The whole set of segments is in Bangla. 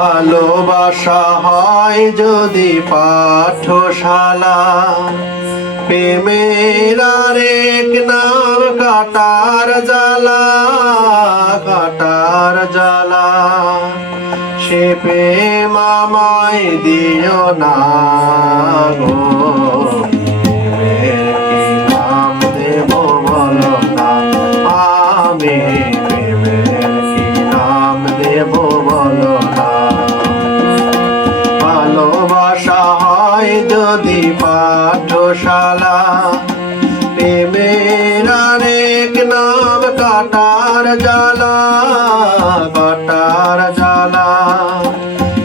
ভালোবাসা হয় যদি পাঠশালা, প্রেমের আরেক নাম কাটার জ্বালা, কাটার জ্বালা। সে প্রেম আমায় দিও না গো, প্রেমের কি নাম দেব বলো না, আমি প্রেমের কি নাম দেব বলো না। ভালোবাসা হয় যদি পাঠশালা, প্রেমের আরেক নাম কাটার জ্বালা, কাটার জ্বালা।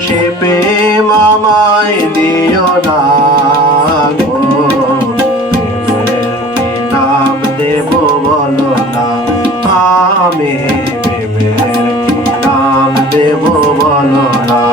সে প্রেম আমায় দিও না গো, প্রেমের কি নাম দেব বলো না, আমি প্রেমের কি নাম দেব বলো না।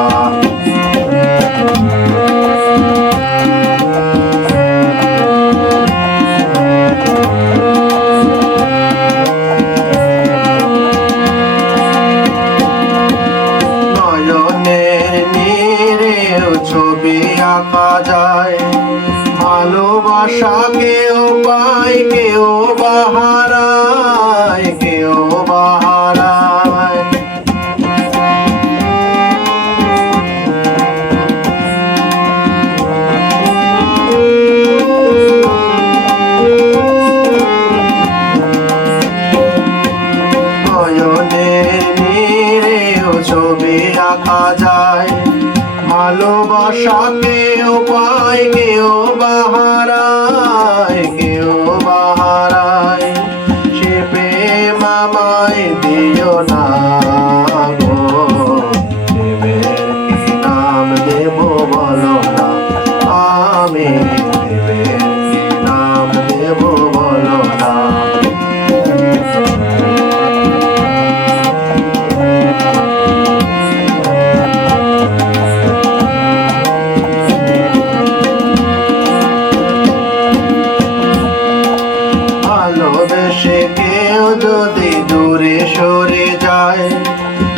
ছবি আঁকা যায়, ভালোবাসা কেউ পায় কেউ বাহারায়, কেউ বাহারায়। নয়নের নীড়েও ছবি আঁকা যায়, ভালোবাসা কেউ পায় কেউ বাহারায়, কেউ বাহারায়। সে প্রেম আমায় দিও না গো, প্রেমের কি নাম দেব বলো না, আমি প্রেমের কি নাম দেব বলো না। ভালোবেসে কেউ যদি দূরে সরে যায়,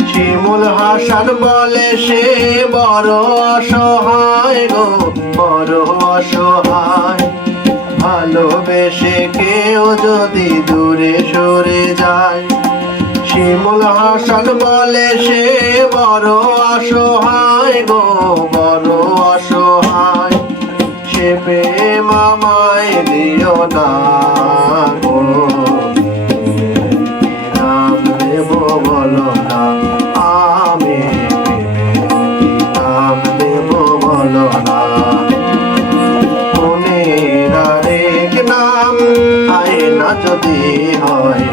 শিমুল হাসান বলে সে বড় অসহায় গো, বড় অসহায়। ভালোবেসে কেউ যদি দূরে সরে যায়, শিমুল হাসান বলে সে বড় অসহায় গো, বড় অসহায়। সে প্রেম আমায় দিও না গো, কি নাম দেব বলো না, আমি কি নাম দেব বলো না। মনের আরেক নাম আয়না যদি হয়,